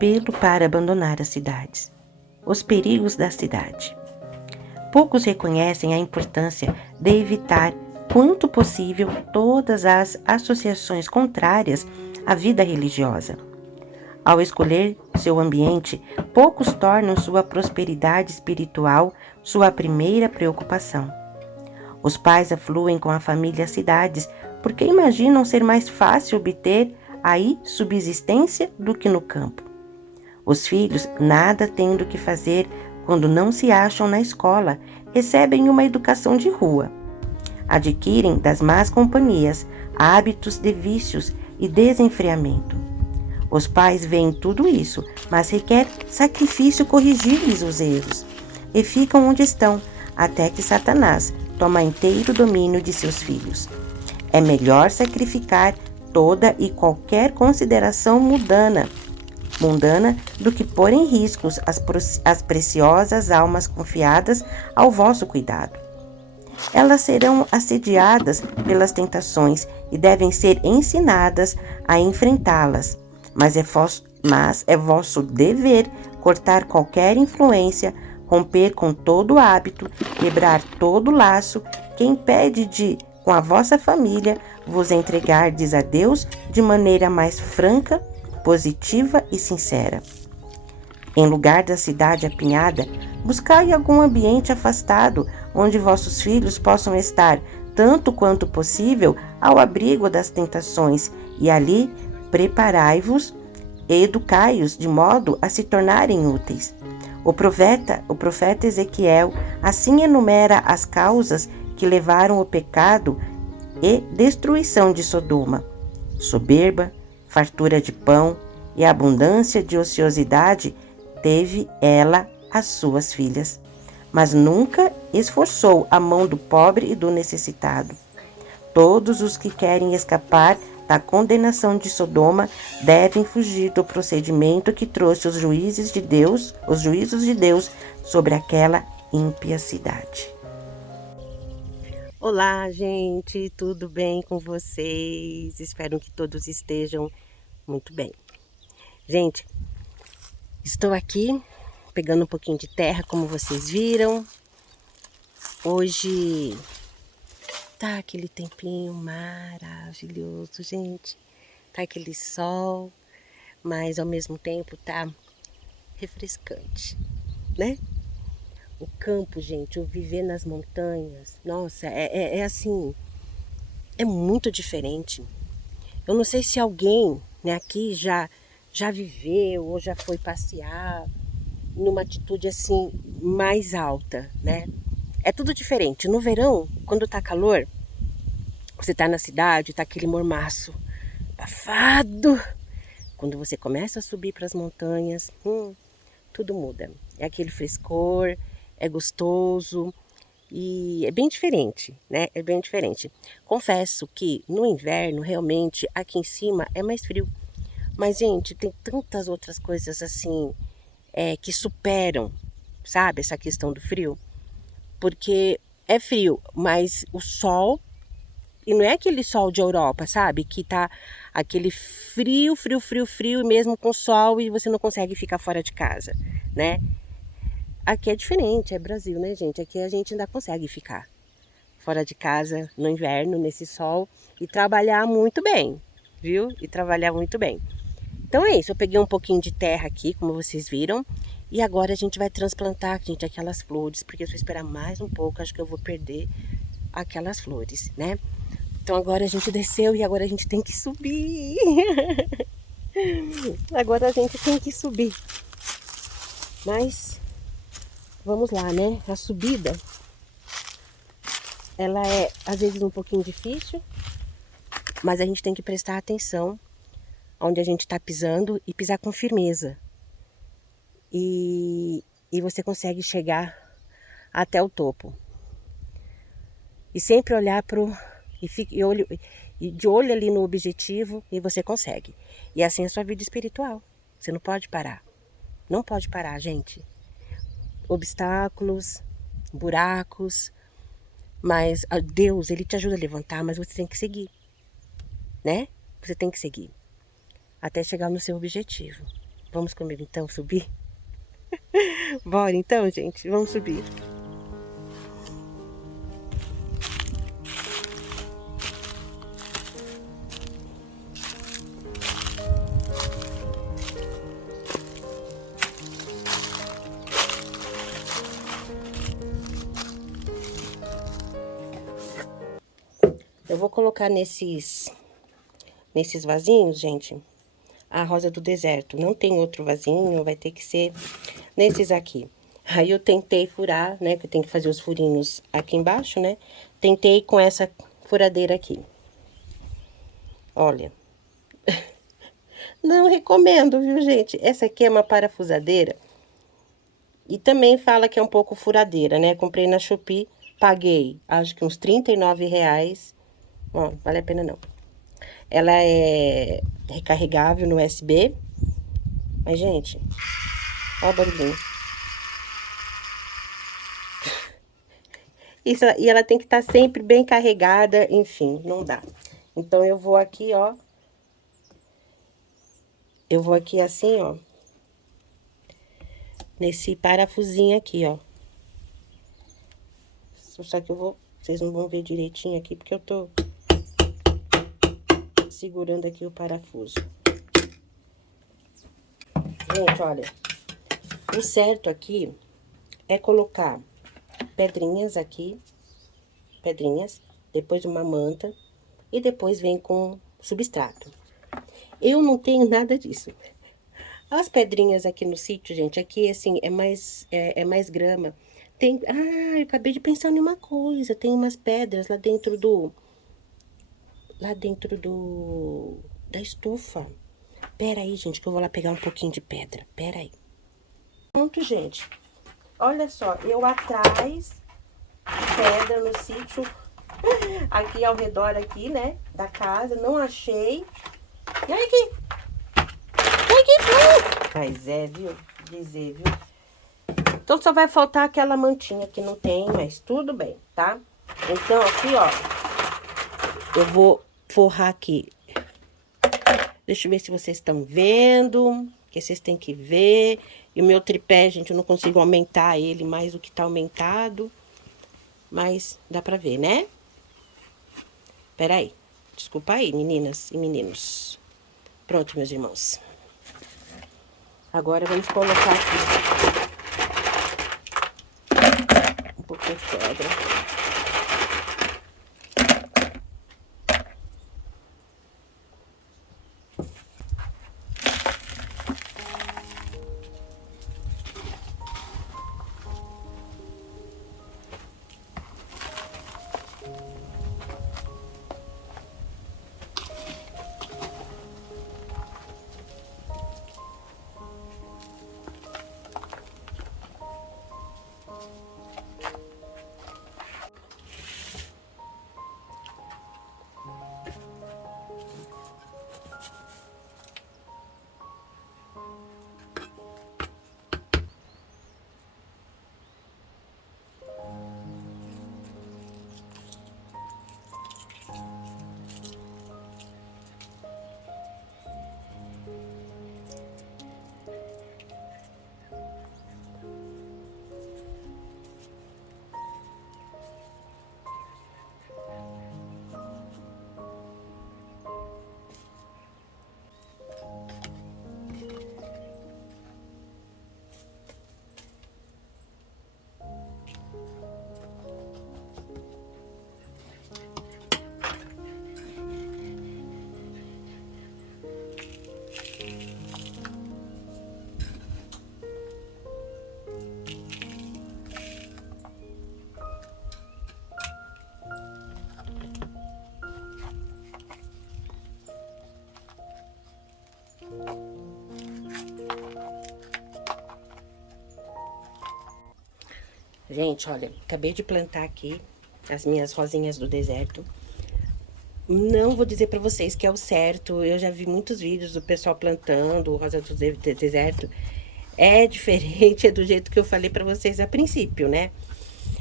apelo para abandonar as cidades. Os perigos da cidade. Poucos reconhecem a importância de evitar, quanto possível, todas as associações contrárias à vida religiosa. Ao escolher seu ambiente, poucos tornam sua prosperidade espiritual sua primeira preocupação. Os pais afluem com a família às cidades porque imaginam ser mais fácil obter aí subsistência do que no campo. Os filhos, nada tendo que fazer quando não se acham na escola, recebem uma educação de rua. Adquirem das más companhias hábitos de vícios e desenfreamento. Os pais veem tudo isso, mas requer sacrifício corrigir-lhes os erros, e ficam onde estão, até que Satanás toma inteiro domínio de seus filhos. É melhor sacrificar toda e qualquer consideração mundana do que pôr em riscos as preciosas almas confiadas ao vosso cuidado. Elas serão assediadas pelas tentações e devem ser ensinadas a enfrentá-las, mas é vosso dever cortar qualquer influência, romper com todo hábito, quebrar todo laço que impede de, com a vossa família, vos entregardes a Deus de maneira mais franca, positiva e sincera. Em lugar da cidade apinhada, buscai algum ambiente afastado, onde vossos filhos possam estar, tanto quanto possível, ao abrigo das tentações, e ali preparai-vos e educai-os de modo a se tornarem úteis. O profeta Ezequiel assim enumera as causas que levaram o pecado e destruição de Sodoma: soberba, fartura de pão e abundância de ociosidade teve ela as suas filhas, mas nunca esforçou a mão do pobre e do necessitado. Todos os que querem escapar da condenação de Sodoma devem fugir do procedimento que trouxe os juízos de Deus sobre aquela ímpia cidade. Olá, gente, tudo bem com vocês? Espero que todos estejam muito bem. Gente, estou aqui pegando um pouquinho de terra, como vocês viram. Hoje tá aquele tempinho maravilhoso, gente. Tá aquele sol, mas ao mesmo tempo tá refrescante, né? O campo, gente, o viver nas montanhas, nossa, é assim, é muito diferente. Eu não sei se alguém, né, aqui já viveu ou já foi passear numa altitude assim mais alta, né? É tudo diferente. No verão, quando tá calor, você tá na cidade, tá aquele mormaço abafado. Quando você começa a subir para as montanhas, tudo muda. É aquele frescor, é gostoso e é bem diferente, né? É bem diferente. Confesso que no inverno, realmente, aqui em cima é mais frio. Mas, gente, tem tantas outras coisas assim que superam, sabe, essa questão do frio. Porque é frio, mas o sol, e não é aquele sol de Europa, sabe? Que tá aquele frio, e mesmo com sol e você não consegue ficar fora de casa, né? Aqui é diferente, é Brasil, né, gente? Aqui a gente ainda consegue ficar fora de casa no inverno, nesse sol, e trabalhar muito bem, viu? E trabalhar muito bem. Então é isso, eu peguei um pouquinho de terra aqui, como vocês viram, e agora a gente vai transplantar, gente, aquelas flores, porque se eu esperar mais um pouco, acho que eu vou perder aquelas flores, né? Então agora a gente desceu e agora a gente tem que subir. Agora a gente tem que subir. Mas vamos lá, né? A subida, ela é às vezes um pouquinho difícil, mas a gente tem que prestar atenção onde a gente está pisando e pisar com firmeza. E você consegue chegar até o topo. E sempre olhar de olho ali no objetivo, e você consegue. E assim é a sua vida espiritual. Você não pode parar. Não pode parar, gente. Obstáculos, buracos, mas Deus, Ele te ajuda a levantar, mas você tem que seguir, né? Você tem que seguir até chegar no seu objetivo. Vamos comigo então subir? Bora então, gente, vamos subir. Eu vou colocar nesses vasinhos, gente, a rosa do deserto. Não tem outro vasinho, vai ter que ser nesses aqui. Aí eu tentei furar, né, que eu tenho que fazer os furinhos aqui embaixo, né? Tentei com essa furadeira aqui. Olha. Não recomendo, viu, gente? Essa aqui é uma parafusadeira. E também fala que é um pouco furadeira, né? Comprei na Shopee, paguei, acho que uns R$39. Ó, vale a pena não. Ela é recarregável no USB. Mas, gente, ó o barulhinho. Isso, e ela tem que estar sempre bem carregada, enfim, não dá. Então, eu vou aqui, ó. Eu vou aqui assim, ó. Nesse parafusinho aqui, ó. Só que eu vou... Vocês não vão ver direitinho aqui, porque eu tô segurando aqui o parafuso. Gente, olha. O certo aqui é colocar pedrinhas aqui. Pedrinhas. Depois uma manta. E depois vem com substrato. Eu não tenho nada disso. As pedrinhas aqui no sítio, gente, aqui, assim, é mais grama. Tem... Ah, eu acabei de pensar em uma coisa. Tem umas pedras lá dentro da estufa. Pera aí, gente, que eu vou lá pegar um pouquinho de pedra. Pera aí. Pronto, gente. Olha só, eu atrás de pedra no sítio. Aqui ao redor aqui, né, da casa. Não achei. E olha aqui. Olha aqui. Mas é, viu? Dizer, viu? Então, só vai faltar aquela mantinha que não tem, mas tudo bem, tá? Então, aqui, ó, eu vou forrar aqui. Deixa eu ver se vocês estão vendo, que vocês têm que ver. E o meu tripé, gente, eu não consigo aumentar ele mais do que tá aumentado. Mas dá pra ver, né? Pera aí. Desculpa aí, meninas e meninos. Pronto, meus irmãos. Agora, vamos colocar aqui um pouquinho de pedra. Gente, olha, acabei de plantar aqui as minhas rosinhas do deserto. Não vou dizer pra vocês que é o certo, eu já vi muitos vídeos do pessoal plantando rosa do deserto. É diferente, é do jeito que eu falei pra vocês a princípio, né?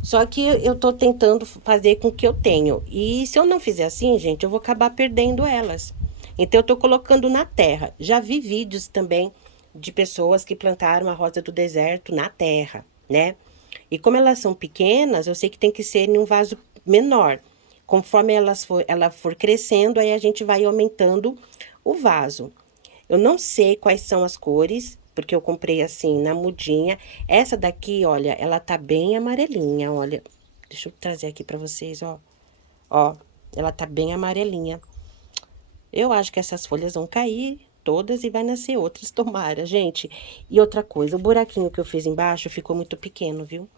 Só que eu tô tentando fazer com o que eu tenho. E se eu não fizer assim, gente, eu vou acabar perdendo elas. Então, eu tô colocando na terra. Já vi vídeos também de pessoas que plantaram a rosa do deserto na terra, né? E como elas são pequenas, eu sei que tem que ser em um vaso menor. Conforme ela for crescendo, aí a gente vai aumentando o vaso. Eu não sei quais são as cores, porque eu comprei assim na mudinha. Essa daqui, olha, ela tá bem amarelinha, olha. Deixa eu trazer aqui pra vocês, ó. Ó, ela tá bem amarelinha. Eu acho que essas folhas vão cair todas e vai nascer outras, tomara, gente. E outra coisa, o buraquinho que eu fiz embaixo ficou muito pequeno, viu?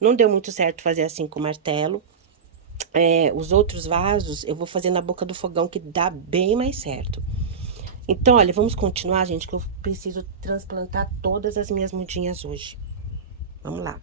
Não deu muito certo fazer assim com martelo. Os outros vasos eu vou fazer na boca do fogão que dá bem mais certo. Então, olha, vamos continuar, gente, que eu preciso transplantar todas as minhas mudinhas hoje. Vamos lá.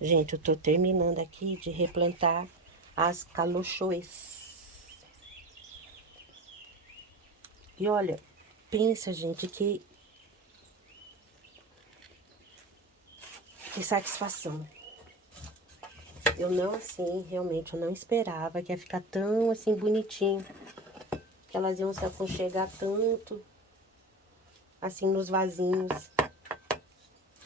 Gente, eu tô terminando aqui de replantar as calochoes. E olha, pensa, gente, que satisfação. Eu não, assim, realmente, eu não esperava que ia ficar tão, assim, bonitinho. Que elas iam se aconchegar tanto, assim, nos vasinhos.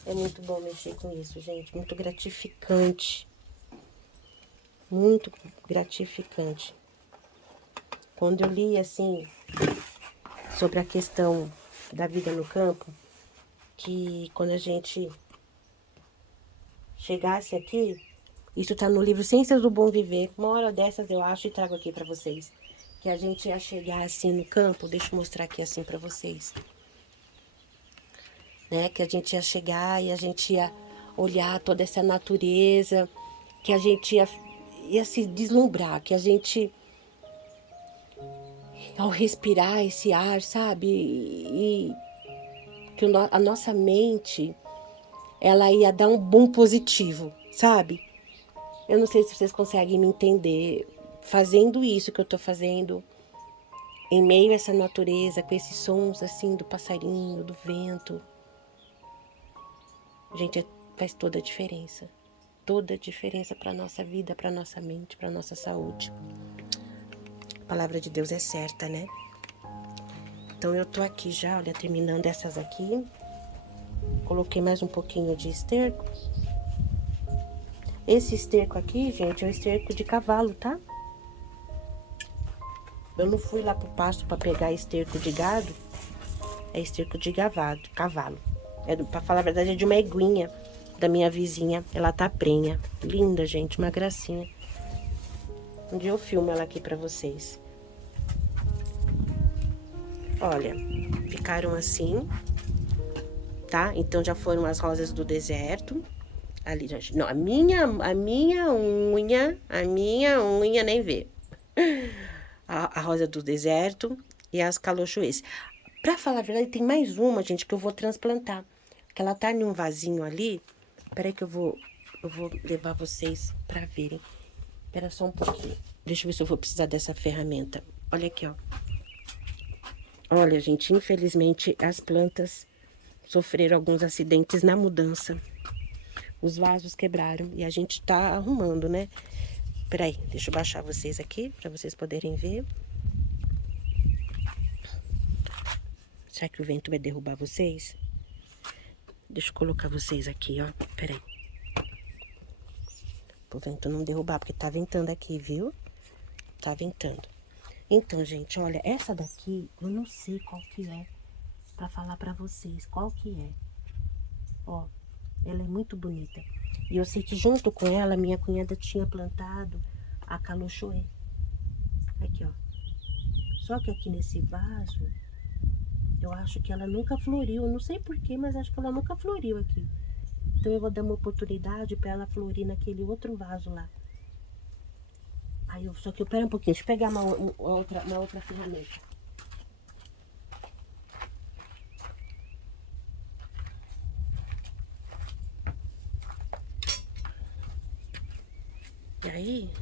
É muito bom mexer com isso, gente. Muito gratificante. Muito gratificante. Quando eu li, assim, sobre a questão da vida no campo, que quando a gente chegasse aqui, isso tá no livro Ciências do Bom Viver. Uma hora dessas eu acho e trago aqui pra vocês. Que a gente ia chegar assim no campo, deixa eu mostrar aqui assim pra vocês. Né? Que a gente ia chegar e a gente ia olhar toda essa natureza, que a gente ia se deslumbrar, que a gente, ao respirar esse ar, sabe? E que a nossa mente, ela ia dar um boom positivo, sabe? Eu não sei se vocês conseguem me entender fazendo isso que eu tô fazendo, em meio a essa natureza, com esses sons assim do passarinho, do vento. Gente, faz toda a diferença. Toda a diferença para nossa vida, para nossa mente, para nossa saúde. A palavra de Deus é certa, né? Então eu tô aqui já, olha, terminando essas aqui. Coloquei mais um pouquinho de esterco. Esse esterco aqui, gente, é o esterco de cavalo, tá? Eu não fui lá pro pasto para pegar esterco de gado. É esterco de cavalo. Pra falar a verdade, é de uma eguinha da minha vizinha. Ela tá prenha. Linda, gente, uma gracinha. Um dia eu filmo ela aqui pra vocês. Olha, ficaram assim, tá? Então já foram as rosas do deserto. Ali, gente. Não, a minha unha nem vê. A rosa do deserto e as calochoes. Pra falar a verdade, tem mais uma, gente, que eu vou transplantar. Que ela tá em um vasinho ali. Peraí que eu vou levar vocês pra verem. Espera só um pouquinho. Deixa eu ver se eu vou precisar dessa ferramenta. Olha aqui, ó. Olha, gente, infelizmente as plantas sofreram alguns acidentes na mudança. Os vasos quebraram e a gente tá arrumando, né? Peraí, deixa eu baixar vocês aqui pra vocês poderem ver. Será que o vento vai derrubar vocês? Deixa eu colocar vocês aqui, ó. Peraí. Pro vento não derrubar, porque tá ventando aqui, viu? Tá ventando. Então, gente, olha, essa daqui, eu não sei qual que é para falar para vocês qual que é. Ó, ela é muito bonita. E eu sei que junto com ela, minha cunhada tinha plantado a calochoe. Aqui, ó. Só que aqui nesse vaso, eu acho que ela nunca floriu. Eu não sei porquê, mas acho que ela nunca floriu aqui. Então eu vou dar uma oportunidade para ela florir naquele outro vaso lá. Aí eu, só que eu pera um pouquinho, deixa eu pegar uma outra ferramenta. E aí,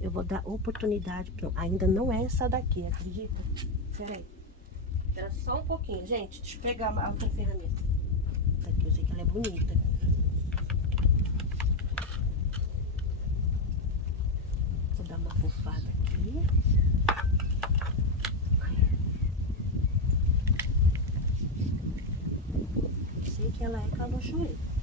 eu vou dar oportunidade. Ainda não é essa daqui, acredita? Pera aí. Espera só um pouquinho, gente. Deixa eu pegar a outra ferramenta. Tá aqui, eu sei que ela é bonita. Vou dar uma fofada aqui. Eu sei que ela é calochoeira.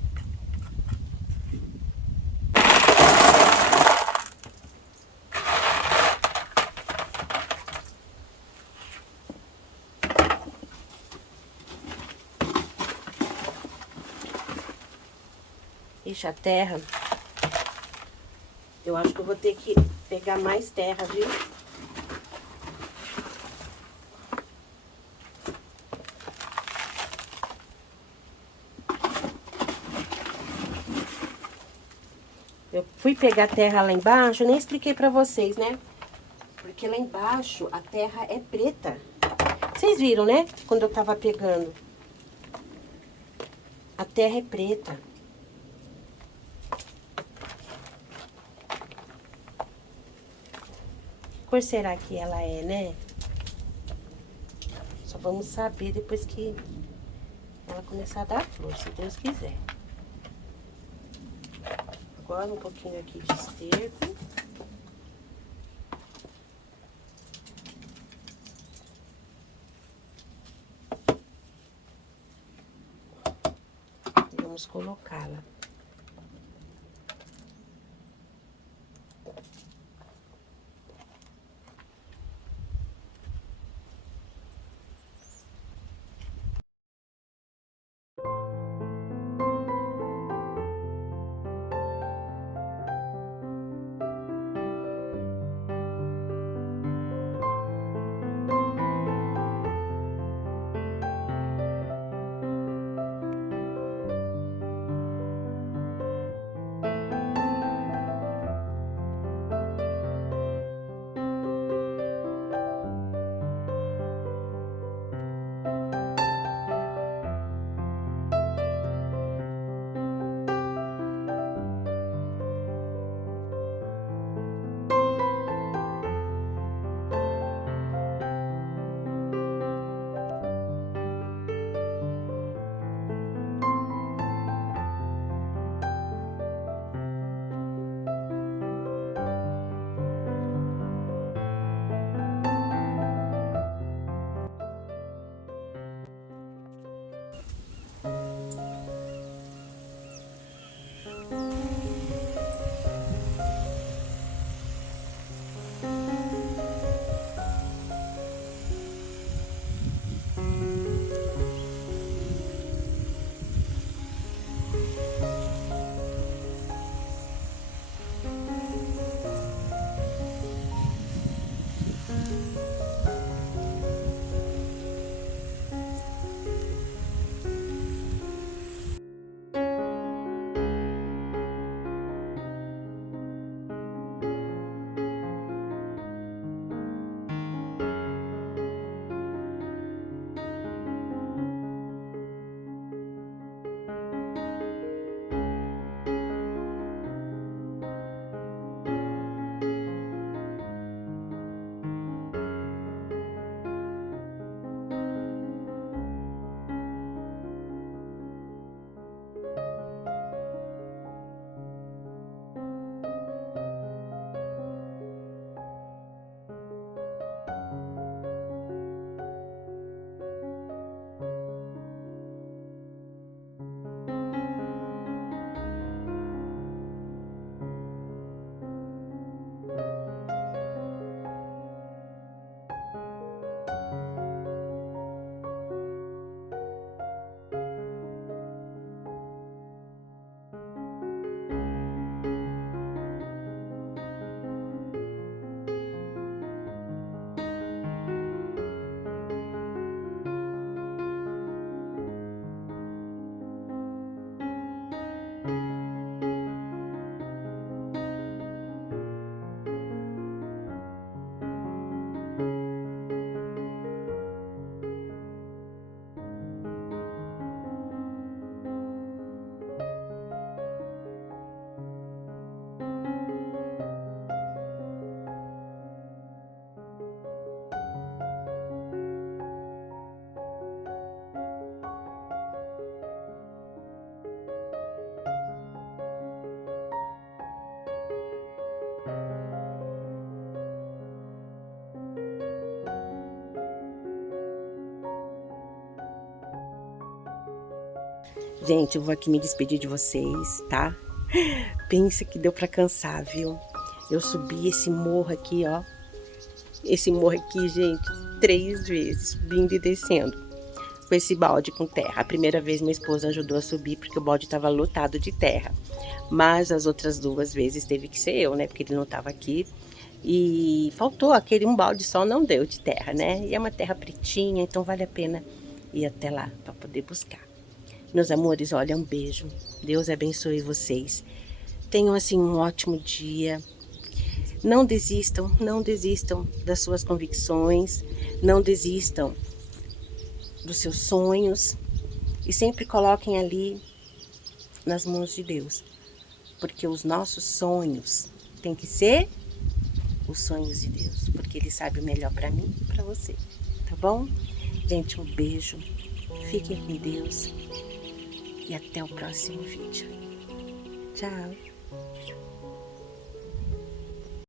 Ixi, a terra. Eu acho que eu vou ter que pegar mais terra, viu? Eu fui pegar terra lá embaixo, eu nem expliquei pra vocês, né? Porque lá embaixo a terra é preta. Vocês viram, né? Quando eu tava pegando. A terra é preta. Que cor será que ela é, né? Só vamos saber depois que ela começar a dar flor, se Deus quiser. Agora um pouquinho aqui de esterco. E vamos colocá-la. Gente, eu vou aqui me despedir de vocês, tá? Pensa que deu pra cansar, viu? Eu subi esse morro aqui, ó. Esse morro aqui, gente, 3 vezes, subindo e descendo. Com esse balde com terra. A primeira vez minha esposa ajudou a subir porque o balde estava lotado de terra. Mas as outras 2 vezes teve que ser eu, né? Porque ele não estava aqui. E faltou aquele um balde só, não deu de terra, né? E é uma terra pretinha, então vale a pena ir até lá para poder buscar. Meus amores, olha, um beijo. Deus abençoe vocês. Tenham assim um ótimo dia. Não desistam, não desistam das suas convicções, não desistam dos seus sonhos e sempre coloquem ali nas mãos de Deus, porque os nossos sonhos têm que ser os sonhos de Deus, porque Ele sabe o melhor para mim e para você, tá bom? Gente, um beijo, fiquem com Deus e até o próximo vídeo. Tchau!